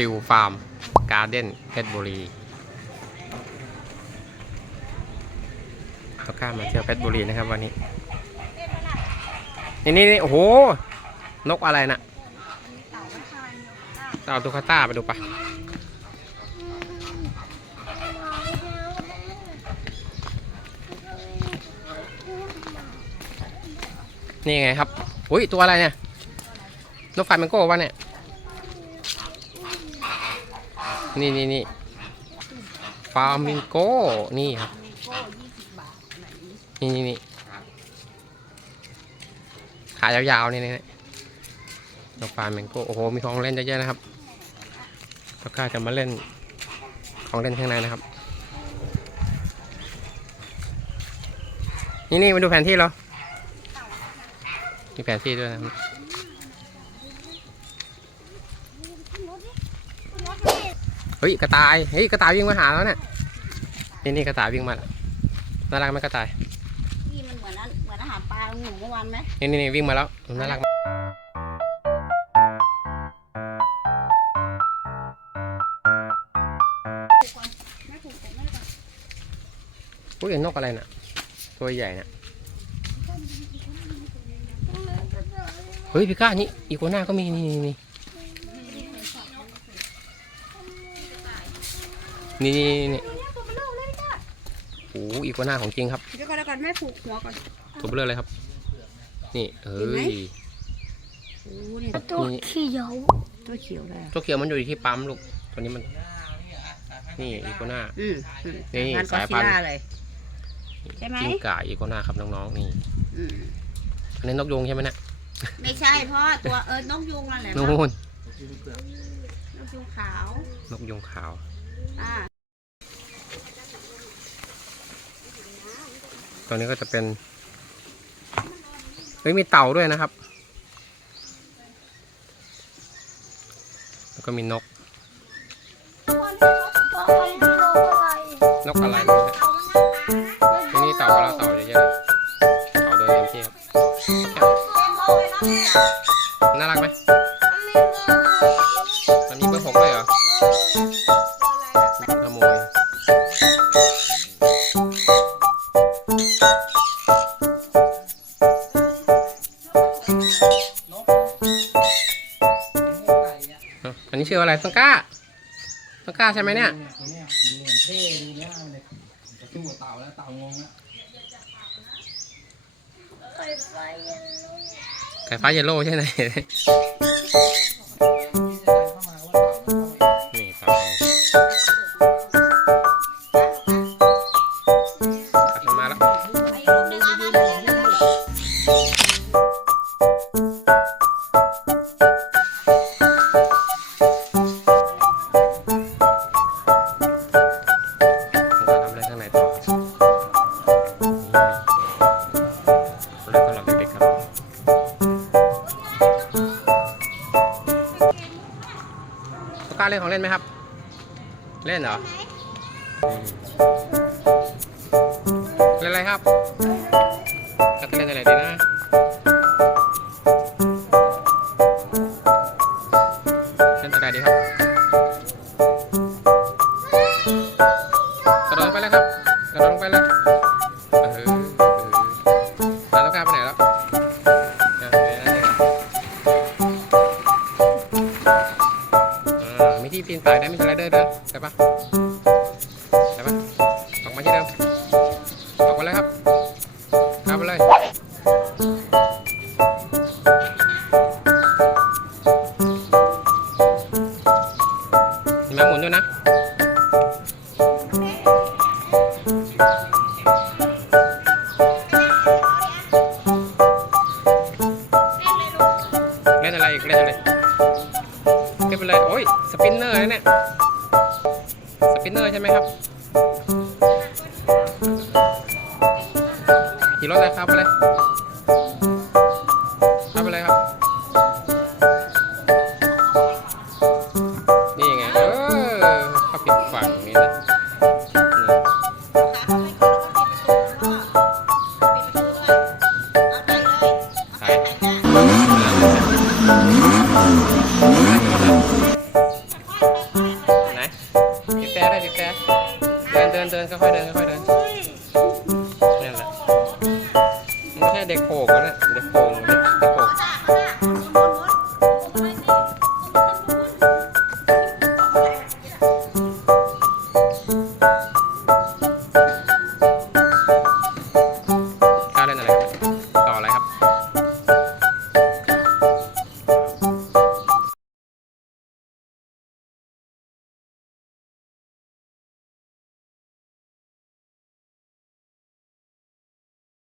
ฟิลฟาร์ม การ์เด้นเพชรบุรีเขากล้ามาเที่ยวเพชรบุรีนะครับวันนี้ นี่นี่โอ้โห นกอะไรนะ่ะเต่าตุคาต้าไปดูปะนี่ไงครับ อุ้ยตัวอะไรเนี่ย นกฟมิงโก้วะเนี่ย นี่นี่นี่ฟลามิงโก้ นี่ครับ นี่นี่นี่ขายยาวๆ นี่นี่นี่นกฟลามิงโก้ โอ้โห มีของเล่นเยอะๆนะครับแล้วก็จะมาเล่นของเล่นข้างในนะครับ นี่นี่มาดูแผนที่เรามีแผนที่ด้วยนะครับ เฮ้ยกระต่ายเฮ้ยกระต่ายวิ่งมาหาแล้วเนี่ยนี่นี่กระต่ายวิ่งมาแล้วน่ารักไหมกระต่ายนี่มันเหมือนอันเหมือนอาหารปลาหนูเมื่อวานไหมนี่นี่นี่วิ่งมาแล้วน่ารักมากอุ้ยนกอะไรน่ะ ตัวใหญ่น่ะเฮ้ยพี่ก้านี่อีกัวหน้าก็มีนี่นี่ นี่นี่นี่นี่นี่โอ้อีกัวหน้าของจริงครับเดี๋ยวก่อนเดี๋ยวก่อนแม่ผูกหัวก่อนตัวเบลอเลยครับ นี่เอ้เห็นไหมยโอ้นี่ตัวเขียวตัวเขียวเลยตัวเขียวมันอยู่ที่ปั๊มลูกตัวนี้มัน นี่อีกัวหน้า อืมอืมนี่พันสายพันธุ์ก็อดซิลล่เลย ใช่ไหม จิ้งก่าอีกัวหน้าครับน้องๆนี่อืมอันนี้นกยุงใช่ไหมเนี่ยไม่ใช่พ่อตัวเออนกยุงนั่นแหละนู่เนาะนนกยุงขาว นกยุงขาว อ่า ตัวนี้ก็จะเป็นเฮ้ยมีเต่าด้วยนะครับ แล้วก็มีนก นกอะไรนะที่นี่เต่าก็เราเต่าเยอะๆเลยเต่าเดินเต็มที่ครับ น่ารักไหม นนี้ชื่ออะไรต้นกล้าต้นกล้าใช่ไหมเนี่ยตัวเนี้ยดูเหมือนเท่ดูเนี้ยมันจะสู้กับเต่าแล้วเต่างงแล้วไก่ฟ้าเยลโล่ใช่ไหม ต้นกล้าเล่นของเล่นไหมครับ เล่นเหรอ เล่นอะไรครับจะเล่นอะไรดีนะ ร์ด้วยใช่ปะออกมาที่เดิมออกมาเลยครับกล้าไปเลยมีม้าหมุนด้วยนะ ขี่รอะไรครับไปเลยครั